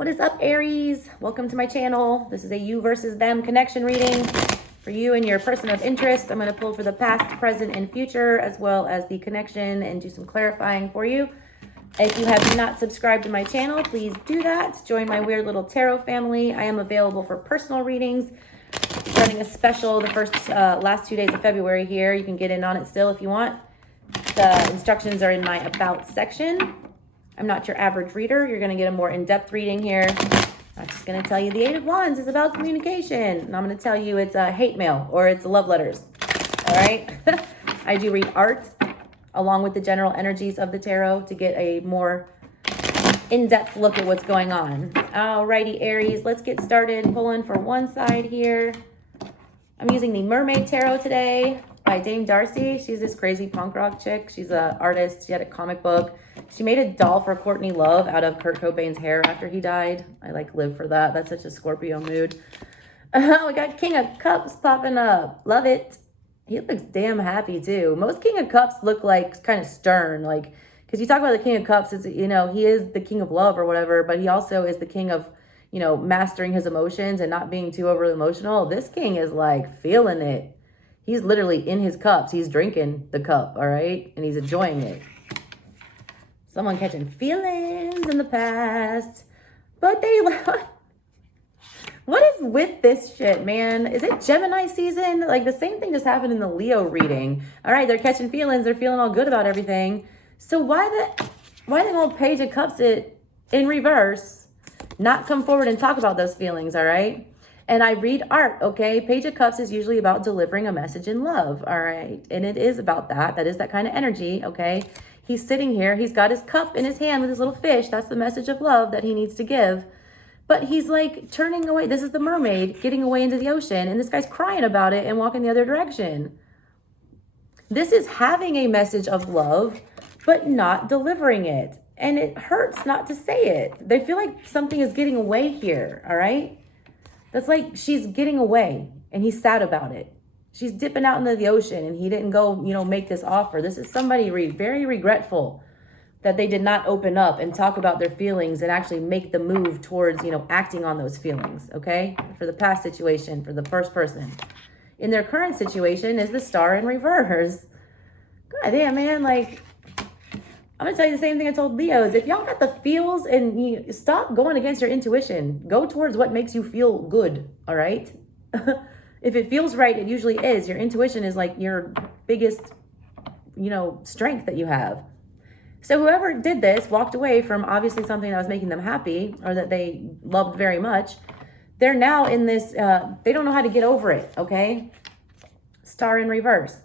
What is up, Aries? Welcome to my channel. This is a you versus them connection reading for you and your person of interest. I'm going to pull for the past, present, and future, as well as the connection, and do some clarifying for you. If you have not subscribed to my channel, please do that. Join my weird little tarot family. I am available for personal readings. Running a special the last 2 days of February here. You can get in on it still if you want. The instructions are in my About section. I'm not your average reader. You're going to get a more in-depth reading here. I'm just going to tell you the Eight of Wands is about communication. And I'm going to tell you it's a hate mail or it's love letters. All right? I do read art along with the general energies of the tarot to get a more in-depth look at what's going on. Alrighty, Aries, let's get started pulling for one side here. I'm using the Mermaid Tarot today by Dame Darcy. She's this crazy punk rock chick. She's an artist. She had a comic book. She made a doll for Courtney Love out of Kurt Cobain's hair after he died. I live for that. That's such a Scorpio mood. We got King of Cups popping up. Love it. He looks damn happy too. Most King of Cups look like kind of stern, because you talk about the King of Cups, it's, he is the king of love or whatever, but he also is the king of, mastering his emotions and not being too overly emotional. This king is feeling it. He's literally in his cups. He's drinking the cup, all right? And he's enjoying it. Someone catching feelings in the past. But what is with this shit, man? Is it Gemini season? The same thing just happened in the Leo reading. All right, they're catching feelings. They're feeling all good about everything. So why the old Page of Cups it in reverse, not come forward and talk about those feelings, all right? And I read art, okay? Page of Cups is usually about delivering a message in love, all right? And it is about that. That is that kind of energy, okay? He's sitting here. He's got his cup in his hand with his little fish. That's the message of love that he needs to give. But he's turning away. This is the mermaid getting away into the ocean. And this guy's crying about it and walking the other direction. This is having a message of love, but not delivering it. And it hurts not to say it. They feel like something is getting away here, all right? That's she's getting away and he's sad about it. She's dipping out into the ocean and he didn't go, make this offer. This is somebody very regretful that they did not open up and talk about their feelings and actually make the move towards, acting on those feelings, okay? For the past situation, for the first person. In their current situation is the Star in reverse. God damn, man, I'm going to tell you the same thing I told Leos. If y'all got the feels and you stop going against your intuition, go towards what makes you feel good, all right? If it feels right, it usually is. Your intuition is your biggest, strength that you have. So whoever did this walked away from obviously something that was making them happy or that they loved very much. They're now in this, they don't know how to get over it, okay? Star in reverse.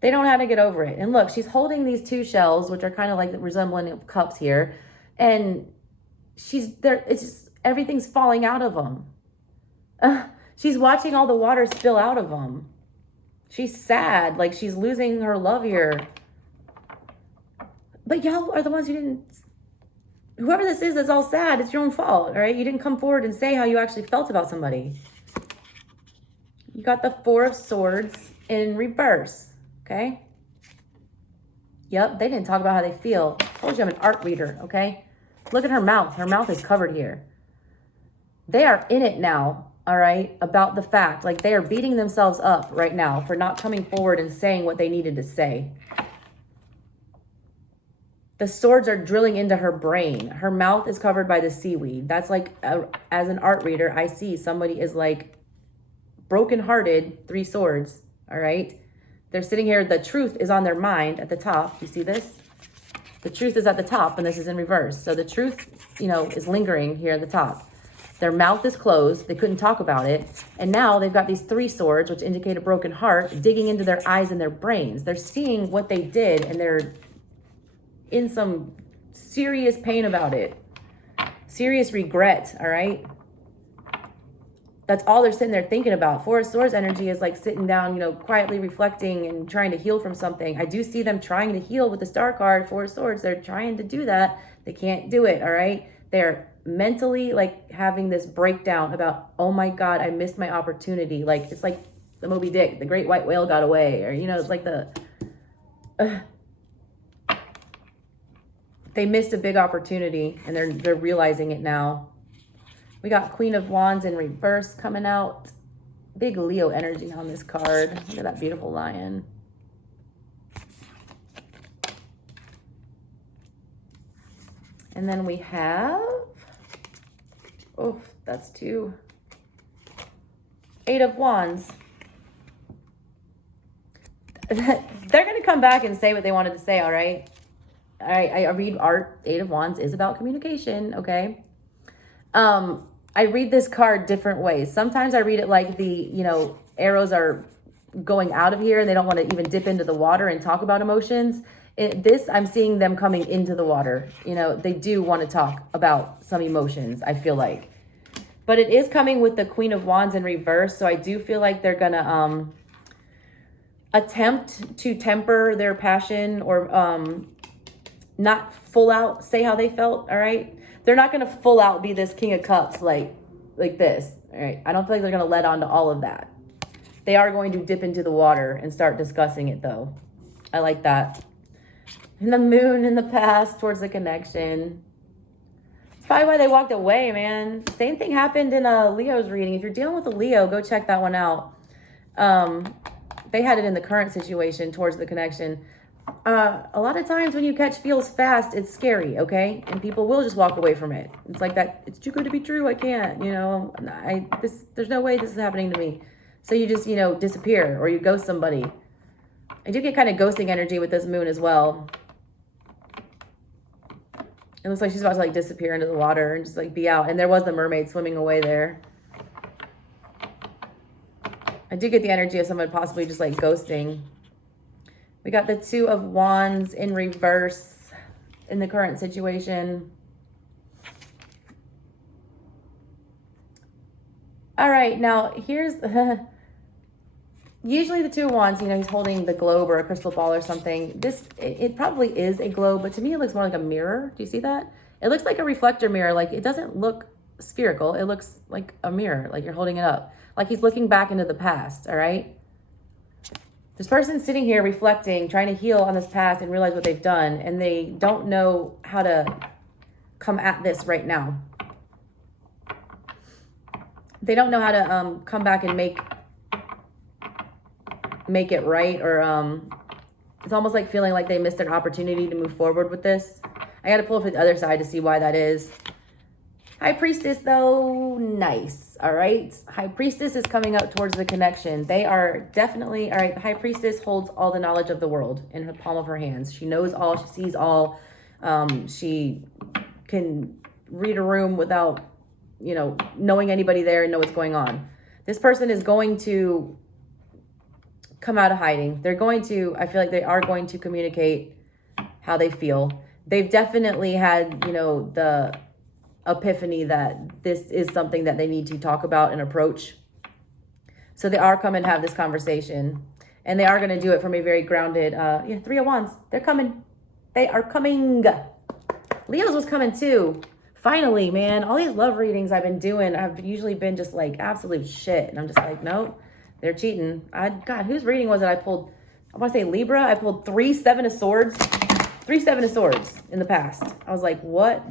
They don't know how to get over it. And look, she's holding these two shells, which are kind of resembling of cups here. And she's there. It's just, everything's falling out of them. She's watching all the water spill out of them. She's sad. She's losing her love here. But y'all are the ones who didn't, whoever this is that's all sad, it's your own fault, all right? You didn't come forward and say how you actually felt about somebody. You got the Four of Swords in reverse. Okay. Yep. They didn't talk about how they feel. I told you I'm an art reader. Okay. Look at her mouth. Her mouth is covered here. They are in it now. All right. About the fact, they are beating themselves up right now for not coming forward and saying what they needed to say. The swords are drilling into her brain. Her mouth is covered by the seaweed. That's as an art reader, I see somebody is brokenhearted, 3 swords. All right. They're sitting here. The truth is on their mind at the top. You see this? The truth is at the top, and this is in reverse. So the truth, is lingering here at the top. Their mouth is closed. They couldn't talk about it. And now they've got these 3 swords, which indicate a broken heart, digging into their eyes and their brains. They're seeing what they did, and they're in some serious pain about it. Serious regret, all right? That's all they're sitting there thinking about. Four of Swords energy is sitting down, quietly reflecting and trying to heal from something. I do see them trying to heal with the Star card, Four of Swords. They're trying to do that. They can't do it, all right? They're mentally having this breakdown about, oh my God, I missed my opportunity. It's like the Moby Dick, the great white whale got away. Or, it's they missed a big opportunity and they're realizing it now. We got Queen of Wands in reverse coming out. Big Leo energy on this card. Look at that beautiful lion. And then we have, oh, that's 2. 8 of Wands. They're going to come back and say what they wanted to say, all right? All right, I read art. 8 of Wands is about communication, okay? I read this card different ways. Sometimes I read it like the, arrows are going out of here and they don't want to even dip into the water and talk about emotions. I'm seeing them coming into the water. They do want to talk about some emotions, I feel like. But it is coming with the Queen of Wands in reverse. So I do feel like they're going to attempt to temper their passion or not full out say how they felt, all right? They're not going to full out be this King of Cups like this, all right? I don't feel like they're going to let on to all of that. They are going to dip into the water and start discussing it, though. I like that. And the moon in the past towards the connection. It's probably why they walked away, man. Same thing happened in Leo's reading. If you're dealing with a Leo, go check that one out. They had it in the current situation towards the connection. A lot of times when you catch feels fast, it's scary, okay? And people will just walk away from it. It's like that, it's too good to be true, I can't, there's no way this is happening to me. So you just, disappear or you ghost somebody. I do get kind of ghosting energy with this moon as well. It looks like she's about to disappear into the water and just be out. And there was the mermaid swimming away there. I do get the energy of someone possibly just ghosting. We got the 2 of Wands in reverse in the current situation. All right, now here's, usually the 2 of Wands, he's holding the globe or a crystal ball or something. It probably is a globe, but to me it looks more like a mirror. Do you see that? It looks like a reflector mirror. It doesn't look spherical. It looks like a mirror, like you're holding it up. Like he's looking back into the past, all right? This person's sitting here reflecting, trying to heal on this past and realize what they've done, and they don't know how to come at this right now. They don't know how to come back and make it right, or it's almost like feeling like they missed an opportunity to move forward with this. I got to pull for the other side to see why that is. High Priestess, though, nice. All right. High Priestess is coming out towards the connection. They are definitely, all right, the High Priestess holds all the knowledge of the world in the palm of her hands. She knows all. She sees all. She can read a room without, knowing anybody there and know what's going on. This person is going to come out of hiding. They're going to, I feel like they are going to communicate how they feel. They've definitely had, the epiphany that this is something that they need to talk about and approach. So they are coming to have this conversation, and they are going to do it from a very grounded, 3 of Wands. They're coming. They are coming. Leo's was coming too. Finally, man, all these love readings I've been doing, I've usually been just absolute shit. And I'm just nope, they're cheating. God, whose reading was it I pulled? I want to say Libra. I pulled 3 7 of Swords. 3 7 of Swords in the past. I was like, what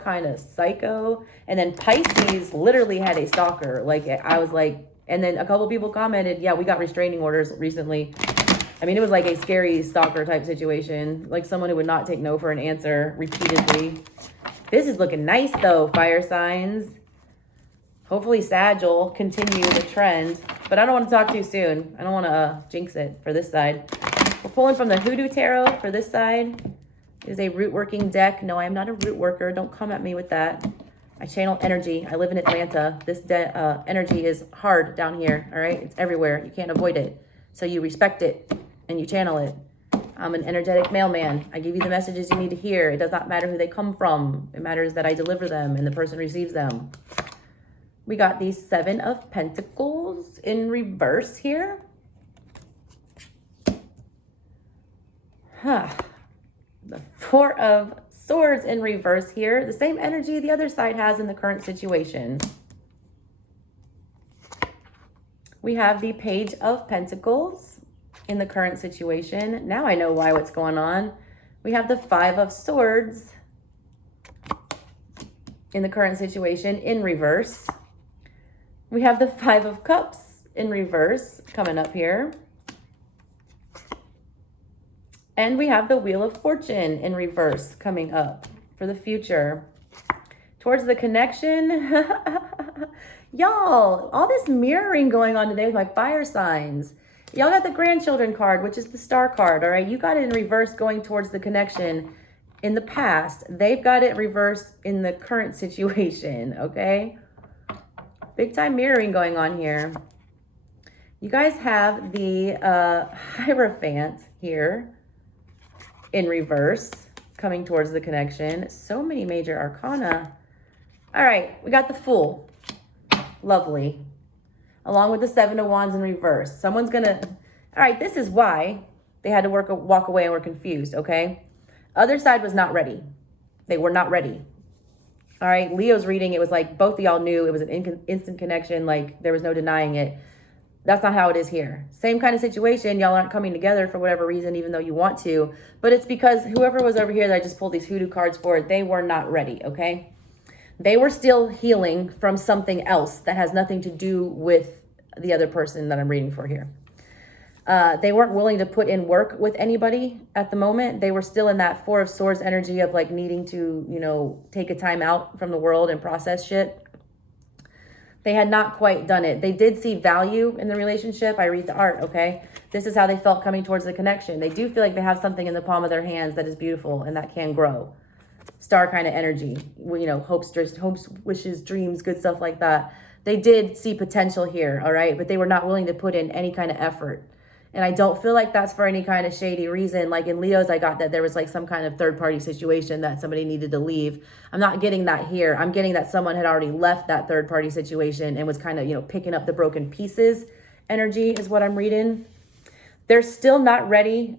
kind of psycho? And then Pisces literally had a stalker. I was like, and then a couple people commented, yeah, we got restraining orders recently. I mean, it was like a scary stalker type situation. Like someone who would not take no for an answer repeatedly. This is looking nice though, fire signs. Hopefully Sag will continue the trend, but I don't want to talk too soon. I don't want to jinx it for this side. We're pulling from the Hoodoo Tarot for this side. It is a root working deck. No, I am not a root worker. Don't come at me with that. I channel energy. I live in Atlanta. This energy is hard down here, all right? It's everywhere. You can't avoid it. So you respect it and you channel it. I'm an energetic mailman. I give you the messages you need to hear. It does not matter who they come from. It matters that I deliver them and the person receives them. We got the 7 of Pentacles in reverse here. The 4 of Swords in reverse here. The same energy the other side has in the current situation. We have the Page of Pentacles in the current situation. Now I know what's going on. We have the 5 of Swords in the current situation in reverse. We have the Five of Cups in reverse coming up here. And we have the Wheel of Fortune in reverse coming up for the future. Towards the connection. Y'all, all this mirroring going on today with my fire signs. Y'all got the grandchildren card, which is the star card, all right? You got it in reverse going towards the connection in the past. They've got it reversed in the current situation, okay? Big time mirroring going on here. You guys have the Hierophant here in reverse coming towards the connection. So many major arcana. All right, we got the Fool. Lovely. Along with the Seven of Wands in reverse. Someone's gonna, all right, this is why they had to walk away and were confused, okay? Other side was not ready. They were not ready. All right, Leo's reading, it was like both of y'all knew it was an instant connection, like there was no denying it. That's not how it is here. Same kind of situation. Y'all aren't coming together for whatever reason, even though you want to. But it's because whoever was over here that I just pulled these hoodoo cards for, they were not ready, okay? They were still healing from something else that has nothing to do with the other person that I'm reading for here. They weren't willing to put in work with anybody at the moment. They were still in that Four of Swords energy of like needing to, you know, take a time out from the world and process shit. They had not quite done it. They did see value in the relationship. I read the art, okay? This is how they felt coming towards the connection. They do feel like they have something in the palm of their hands that is beautiful and that can grow. Star kind of energy, you know, hopes, wishes, dreams, good stuff like that. They did see potential here, all right? But they were not willing to put in any kind of effort. And I don't feel like that's for any kind of shady reason. Like in Leo's, I got that there was like some kind of third-party situation that somebody needed to leave. I'm not getting that here. I'm getting that someone had already left that third-party situation and was kind of, you know, picking up the broken pieces energy is what I'm reading. They're still not ready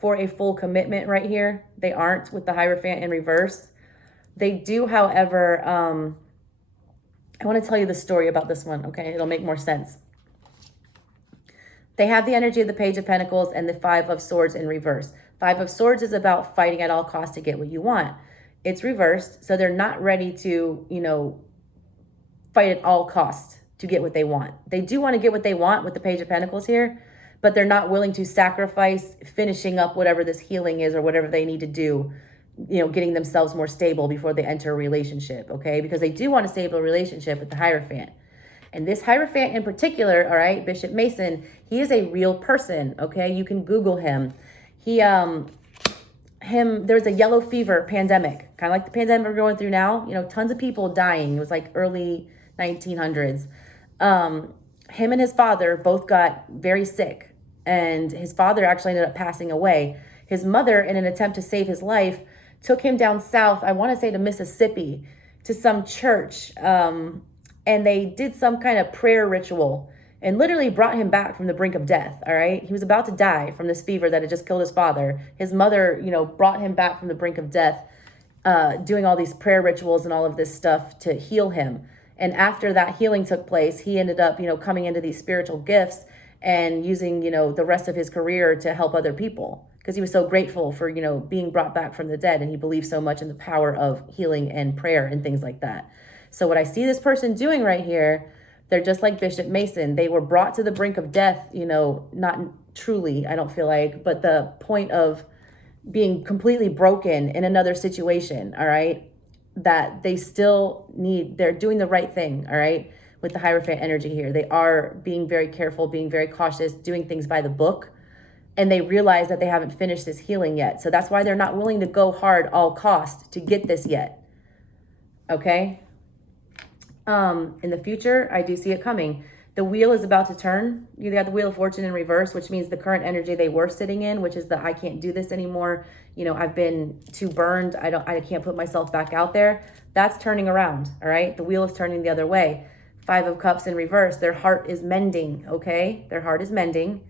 for a full commitment right here. They aren't with the Hierophant in reverse. They do, however, I want to tell you the story about this one, okay? It'll make more sense. They have the energy of the Page of Pentacles and the Five of Swords in reverse. Five of Swords is about fighting at all costs to get what you want. It's reversed, so they're not ready to, you know, fight at all costs to get what they want. They do want to get what they want with the Page of Pentacles here, but they're not willing to sacrifice finishing up whatever this healing is or whatever they need to do, you know, getting themselves more stable before they enter a relationship, okay? Because they do want a stable relationship with the Hierophant. And this Hierophant in particular, all right, Bishop Mason, he is a real person, okay? You can Google him. There's a yellow fever pandemic, kind of like the pandemic we're going through now. You know, tons of people dying. It was like early 1900s. Him and his father both got very sick, and his father actually ended up passing away. His mother, in an attempt to save his life, took him down south, I want to say to Mississippi, to some church, and they did some kind of prayer ritual and literally brought him back from the brink of death, all right? He was about to die from this fever that had just killed his father. His mother, you know, brought him back from the brink of death, doing all these prayer rituals and all of this stuff to heal him. And after that healing took place, he ended up, you know, coming into these spiritual gifts and using, you know, the rest of his career to help other people because he was so grateful for, you know, being brought back from the dead. And he believed so much in the power of healing and prayer and things like that. So what I see this person doing right here, they're just like Bishop Mason. They were brought to the brink of death, you know, not truly, I don't feel like, but the point of being completely broken in another situation, all right, that they still need, they're doing the right thing, all right, with the Hierophant energy here. They are being very careful, being very cautious, doing things by the book, and they realize that they haven't finished this healing yet. So that's why they're not willing to go hard all cost to get this yet, okay? In the future, I do see it coming. The wheel is about to turn. You got the Wheel of Fortune in reverse, which means the current energy they were sitting in, which is the I can't do this anymore. You know, I've been too burned. I can't put myself back out there. That's turning around, all right? The wheel is turning the other way. Five of Cups in reverse. Their heart is mending, okay? Their heart is mending.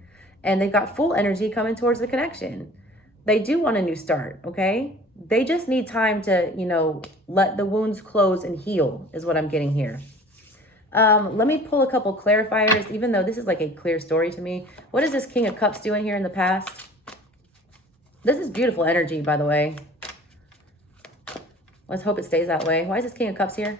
And they've got full energy coming towards the connection. They do want a new start, okay? They just need time to, you know, let the wounds close and heal is what I'm getting here. Let me pull a couple clarifiers, even though this is like a clear story to me. What is this King of Cups doing here in the past? This is beautiful energy, by the way. Let's hope it stays that way. Why is this King of Cups here?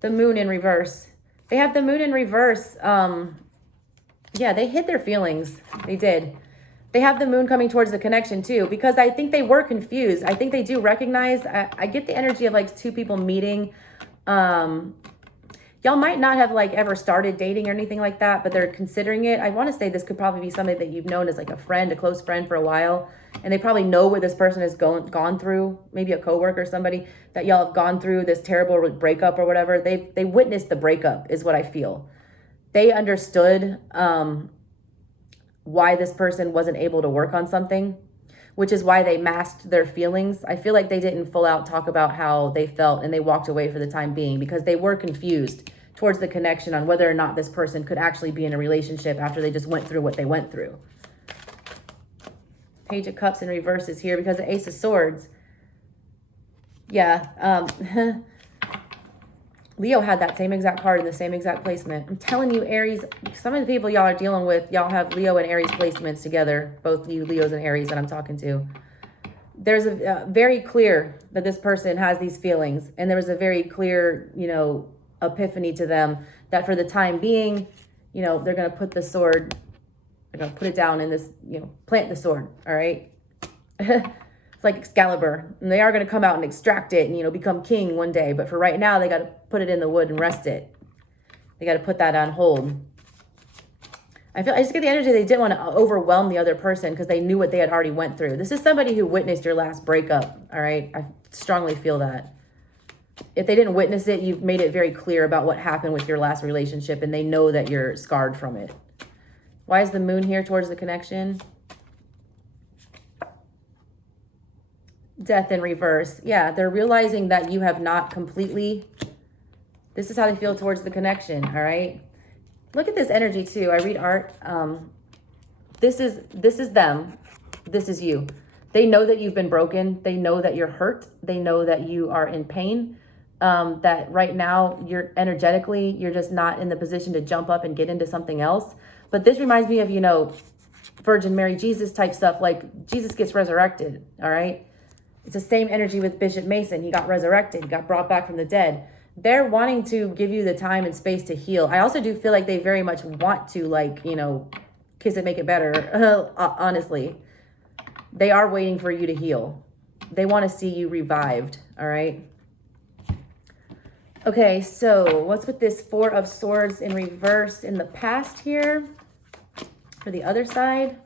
The Moon in reverse. They have the Moon in reverse. Yeah, they hid their feelings. They did. They have the Moon coming towards the connection too, because I think they were confused. I think they do recognize, I get the energy of like two people meeting. Y'all might not have like ever started dating or anything like that, but they're considering it. I want to say this could probably be somebody that you've known as like a friend, a close friend for a while. And they probably know what this person has gone through, maybe a coworker or somebody that y'all have gone through this terrible breakup or whatever. They witnessed the breakup is what I feel. They understood why this person wasn't able to work on something, which is why they masked their feelings. I feel like they didn't full out talk about how they felt and they walked away for the time being because they were confused towards the connection on whether or not this person could actually be in a relationship after they just went through what they went through. Page of Cups in reverse is here because of Ace of Swords. Yeah. Leo had that same exact card in the same exact placement. I'm telling you, Aries, some of the people y'all are dealing with, y'all have Leo and Aries placements together. Both you Leos and Aries that I'm talking to. There's a very clear that this person has these feelings. And there was a very clear, epiphany to them that for the time being, they're going to put the sword, they're going to put it down in this, plant the sword. All right. It's like Excalibur, and they are going to come out and extract it and, become king one day. But for right now, they got to put it in the wood and rest it. They got to put that on hold. I just get the energy they didn't want to overwhelm the other person because they knew what they had already went through. This is somebody who witnessed your last breakup. All right. I strongly feel that. If they didn't witness it, you've made it very clear about what happened with your last relationship, and they know that you're scarred from it. Why is the Moon here towards the connection? Death in reverse. Yeah, they're realizing that you have not completely... This is how they feel towards the connection, all right? Look at this energy, too. I read art. This is them. This is you. They know that you've been broken. They know that you're hurt. They know that you are in pain. That right now, you're just not in the position to jump up and get into something else. But this reminds me of, Virgin Mary, Jesus type stuff. Like, Jesus gets resurrected, all right? It's the same energy with Bishop Mason. He got resurrected, got brought back from the dead. They're wanting to give you the time and space to heal. I also do feel like they very much want to, kiss it, make it better. Honestly, they are waiting for you to heal. They want to see you revived. All right. Okay. So what's with this Four of Swords in reverse in the past here for the other side?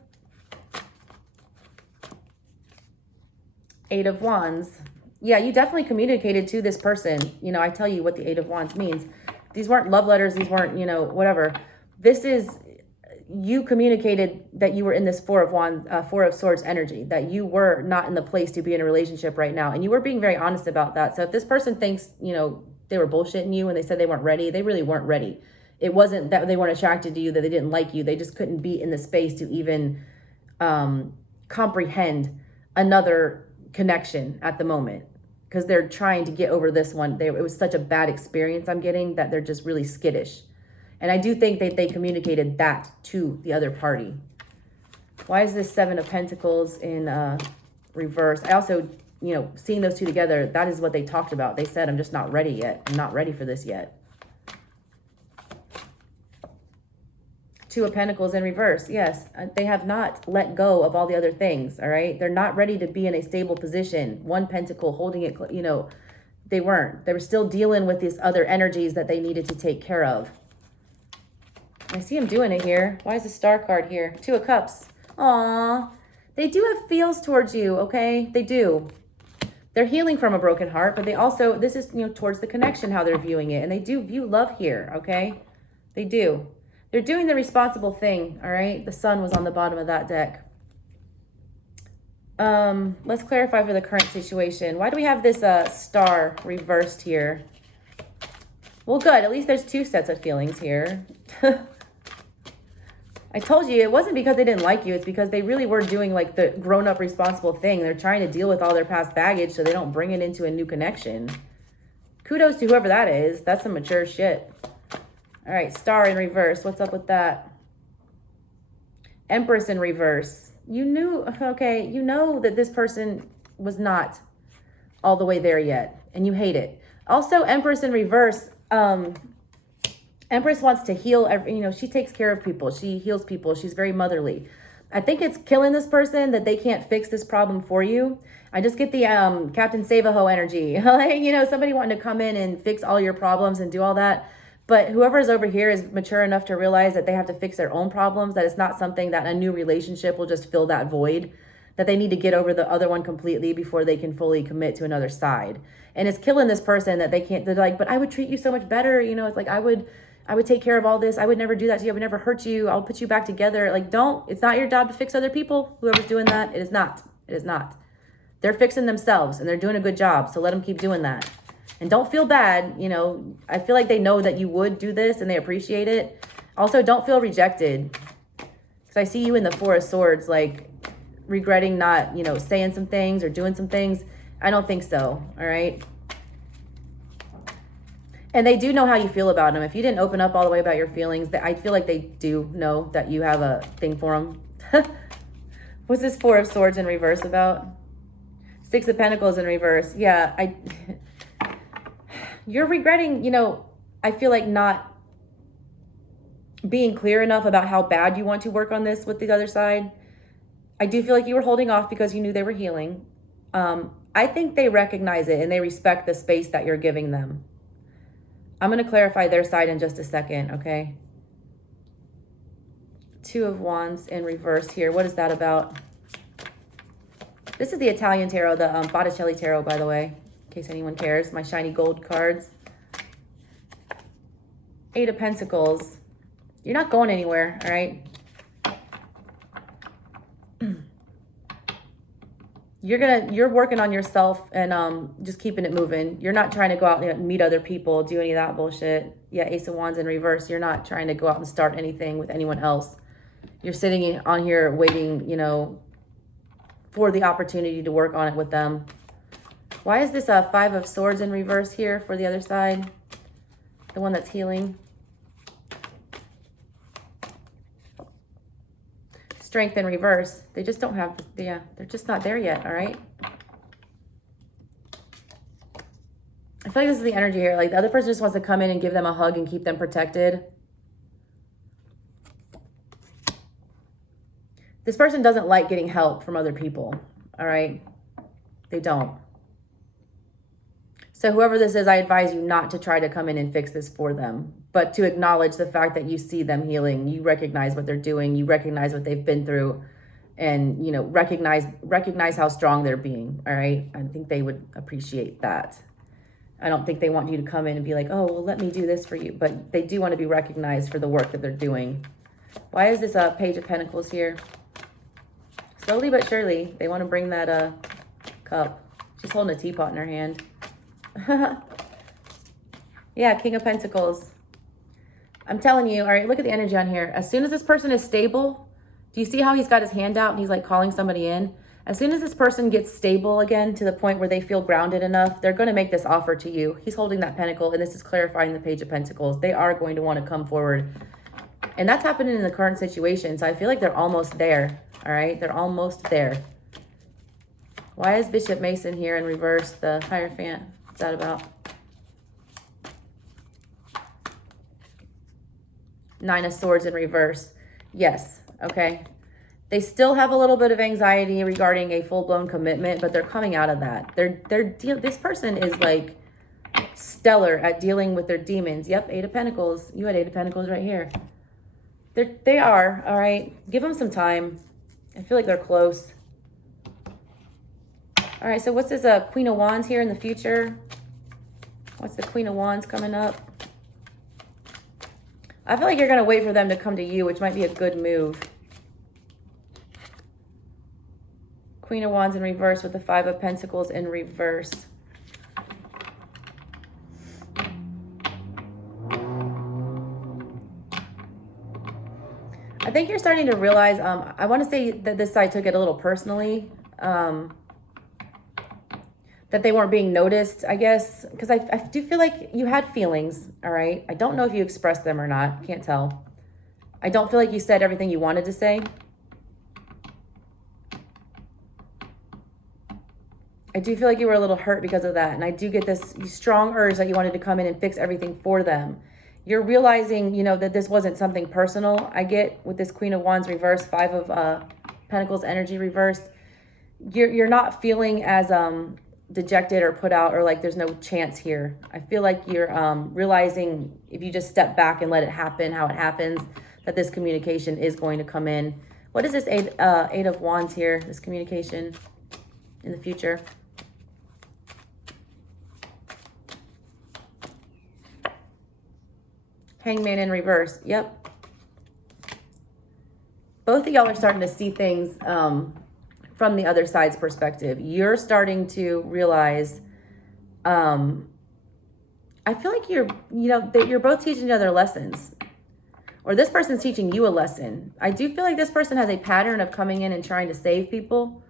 Eight of Wands. Yeah, you definitely communicated to this person. I tell you what the Eight of Wands means. These weren't love letters. These weren't, whatever. This is, you communicated that you were in this Four of Swords energy, that you were not in the place to be in a relationship right now. And you were being very honest about that. So if this person thinks, they were bullshitting you and they said they weren't ready, they really weren't ready. It wasn't that they weren't attracted to you, that they didn't like you. They just couldn't be in the space to even comprehend another connection at the moment, because they're trying to get over this one. It was such a bad experience I'm getting that they're just really skittish. And I do think that they communicated that to the other party. Why is this Seven of Pentacles in reverse? I also, seeing those two together, that is what they talked about. They said, I'm just not ready yet. I'm not ready for this yet. Two of Pentacles in reverse. Yes, they have not let go of all the other things, all right? They're not ready to be in a stable position. One Pentacle holding it, they weren't. They were still dealing with these other energies that they needed to take care of. I see them doing it here. Why is the Star card here? Two of Cups. Aw, they do have feels towards you, okay? They do. They're healing from a broken heart, but they also, this is, towards the connection, how they're viewing it. And they do view love here, okay? They do. They're doing the responsible thing, all right? The Sun was on the bottom of that deck. Let's clarify for the current situation. Why do we have this Star reversed here? Well, good. At least there's two sets of feelings here. I told you it wasn't because they didn't like you. It's because they really were doing like the grown-up responsible thing. They're trying to deal with all their past baggage so they don't bring it into a new connection. Kudos to whoever that is. That's some mature shit. All right, Star in reverse. What's up with that? Empress in reverse. You knew, okay, that this person was not all the way there yet, and you hate it. Also, Empress in reverse. Empress wants to heal. She takes care of people. She heals people. She's very motherly. I think it's killing this person that they can't fix this problem for you. I just get the Captain Save-A-Ho energy. Like, somebody wanting to come in and fix all your problems and do all that. But whoever is over here is mature enough to realize that they have to fix their own problems, that it's not something that a new relationship will just fill that void, that they need to get over the other one completely before they can fully commit to another side. And it's killing this person that they're like, but I would treat you so much better. It's like, I would take care of all this. I would never do that to you. I would never hurt you. I'll put you back together. Like, it's not your job to fix other people. Whoever's doing that, it is not. It is not. They're fixing themselves and they're doing a good job. So let them keep doing that. And don't feel bad. I feel like they know that you would do this and they appreciate it. Also, don't feel rejected. Because I see you in the Four of Swords, like regretting not, saying some things or doing some things. I don't think so. All right. And they do know how you feel about them. If you didn't open up all the way about your feelings, I feel like they do know that you have a thing for them. What's this Four of Swords in reverse about? Six of Pentacles in reverse. Yeah, you're regretting, I feel like not being clear enough about how bad you want to work on this with the other side. I do feel like you were holding off because you knew they were healing. I think they recognize it and they respect the space that you're giving them. I'm going to clarify their side in just a second, okay? Two of Wands in reverse here. What is that about? This is the Italian tarot, the Botticelli tarot, by the way, in case anyone cares. My shiny gold cards. Eight of Pentacles. You're not going anywhere, all right? You're working on yourself and just keeping it moving. You're not trying to go out and meet other people, do any of that bullshit. Yeah, Ace of Wands in reverse. You're not trying to go out and start anything with anyone else. You're sitting on here waiting, for the opportunity to work on it with them. Why is this a Five of Swords in reverse here for the other side? The one that's healing. Strength in reverse. They just don't have, they're just not there yet, all right? I feel like this is the energy here. Like the other person just wants to come in and give them a hug and keep them protected. This person doesn't like getting help from other people, all right? They don't. So whoever this is, I advise you not to try to come in and fix this for them, but to acknowledge the fact that you see them healing. You recognize what they're doing. You recognize what they've been through and, recognize how strong they're being, all right? I think they would appreciate that. I don't think they want you to come in and be like, oh, well, let me do this for you. But they do want to be recognized for the work that they're doing. Why is this a Page of Pentacles here? Slowly but surely, they want to bring that cup. She's holding a teapot in her hand. Yeah, King of Pentacles. I'm telling you, all right, look at the energy on here. As soon as this person is stable, do you see how he's got his hand out and he's like calling somebody in? As soon as this person gets stable again to the point where they feel grounded enough, they're going to make this offer to you. He's holding that pentacle, and this is clarifying the Page of Pentacles. They are going to want to come forward. And that's happening in the current situation, so I feel like they're almost there, all right? They're almost there. Why is Bishop Mason here in reverse, the Hierophant? What's that about? Nine of Swords in reverse. Yes, okay. They still have a little bit of anxiety regarding a full-blown commitment, but they're coming out of that. This person is like stellar at dealing with their demons. Yep, Eight of Pentacles. You had Eight of Pentacles right here. They are, all right. Give them some time. I feel like they're close. All right, so what's this Queen of Wands here in the future? What's the Queen of Wands coming up? I feel like you're going to wait for them to come to you, which might be a good move. Queen of Wands in reverse with the Five of Pentacles in reverse. I think you're starting to realize, I want to say that this side took it a little personally, that they weren't being noticed, I guess, because I do feel like you had feelings, all right? I don't know if you expressed them or not. Can't tell. I don't feel like you said everything you wanted to say. I do feel like you were a little hurt because of that. And I do get this strong urge that you wanted to come in and fix everything for them. You're realizing, you know, that this wasn't something personal. I get with this Queen of Wands reversed, Five of Pentacles energy reversed. You're not feeling as dejected or put out or like there's no chance here. I feel like you're realizing if you just step back and let it happen how it happens, that this communication is going to come in. What is this Eight of Wands here, this communication in the future? Hangman in reverse. Yep. Both of y'all are starting to see things from the other side's perspective. You're starting to realize, I feel like you're both teaching each other lessons. Or this person's teaching you a lesson. I do feel like this person has a pattern of coming in and trying to save people.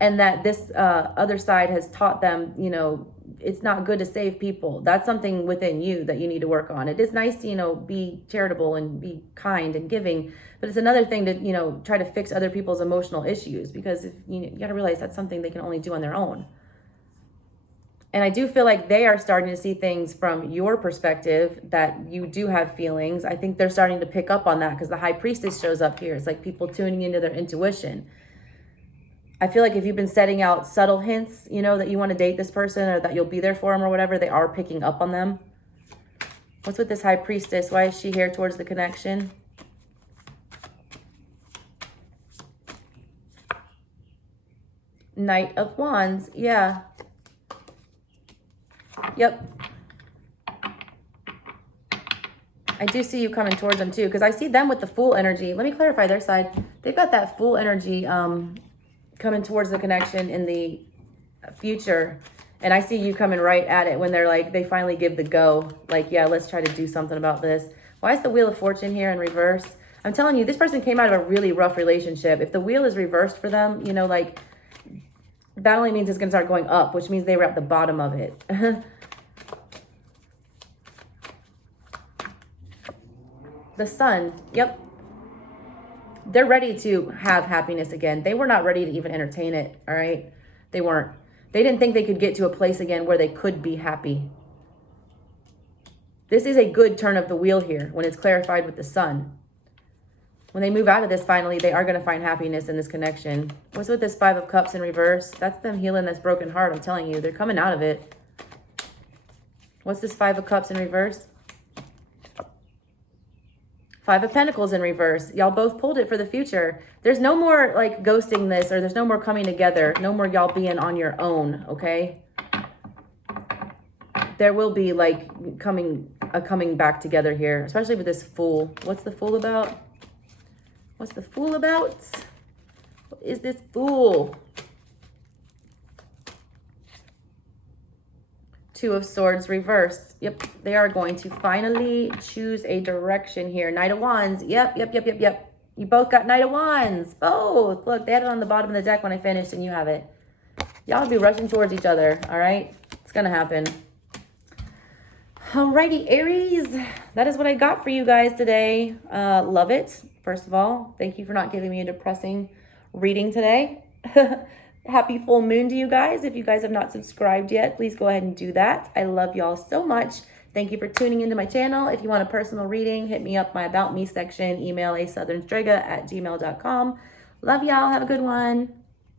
And that this other side has taught them, you know, it's not good to save people. That's something within you that you need to work on. It is nice to, you know, be charitable and be kind and giving. But it's another thing to, you know, try to fix other people's emotional issues. Because if, you got to realize that's something they can only do on their own. And I do feel like they are starting to see things from your perspective, that you do have feelings. I think they're starting to pick up on that because the High Priestess shows up here. It's like people tuning into their intuition. I feel like if you've been setting out subtle hints, you know, that you want to date this person or that you'll be there for them or whatever, they are picking up on them. What's with this High Priestess? Why is she here towards the connection? Knight of Wands. Yeah. Yep. I do see you coming towards them too, because I see them with the Fool energy. Let me clarify their side. They've got that Fool energy coming towards the connection in the future. And I see you coming right at it when they're like, they finally give the go. Like, yeah, let's try to do something about this. Why is the Wheel of Fortune here in reverse? I'm telling you, this person came out of a really rough relationship. If the wheel is reversed for them, you know, like, that only means it's going to start going up, which means they were at the bottom of it. The Sun. Yep. They're ready to have happiness again. They were not ready to even entertain it. All right. They weren't. They didn't think they could get to a place again where they could be happy. This is a good turn of the wheel here when it's clarified with the Sun. When they move out of this, finally, they are going to find happiness in this connection. What's with this Five of Cups in reverse? That's them healing this broken heart. I'm telling you, they're coming out of it. What's this Five of Cups in reverse? Five of Pentacles in reverse. Y'all both pulled it for the future. There's no more like ghosting this, or there's no more coming together. No more y'all being on your own, okay? There will be like coming back together here, especially with this Fool. What's the Fool about? What's the Fool about? What is this Fool? Two of Swords reversed. Yep, they are going to finally choose a direction here. Knight of Wands. Yep. You both got Knight of Wands. Both. Look, they had it on the bottom of the deck when I finished, and you have it. Y'all be rushing towards each other, all right? It's going to happen. Alrighty, Aries. That is what I got for you guys today. Love it. First of all, thank you for not giving me a depressing reading today. Happy full moon to you guys. If you guys have not subscribed yet, please go ahead and do that. I love y'all so much. Thank you for tuning into my channel. If you want a personal reading, hit me up my About Me section. Email ASouthernStrega@gmail.com. Love y'all. Have a good one.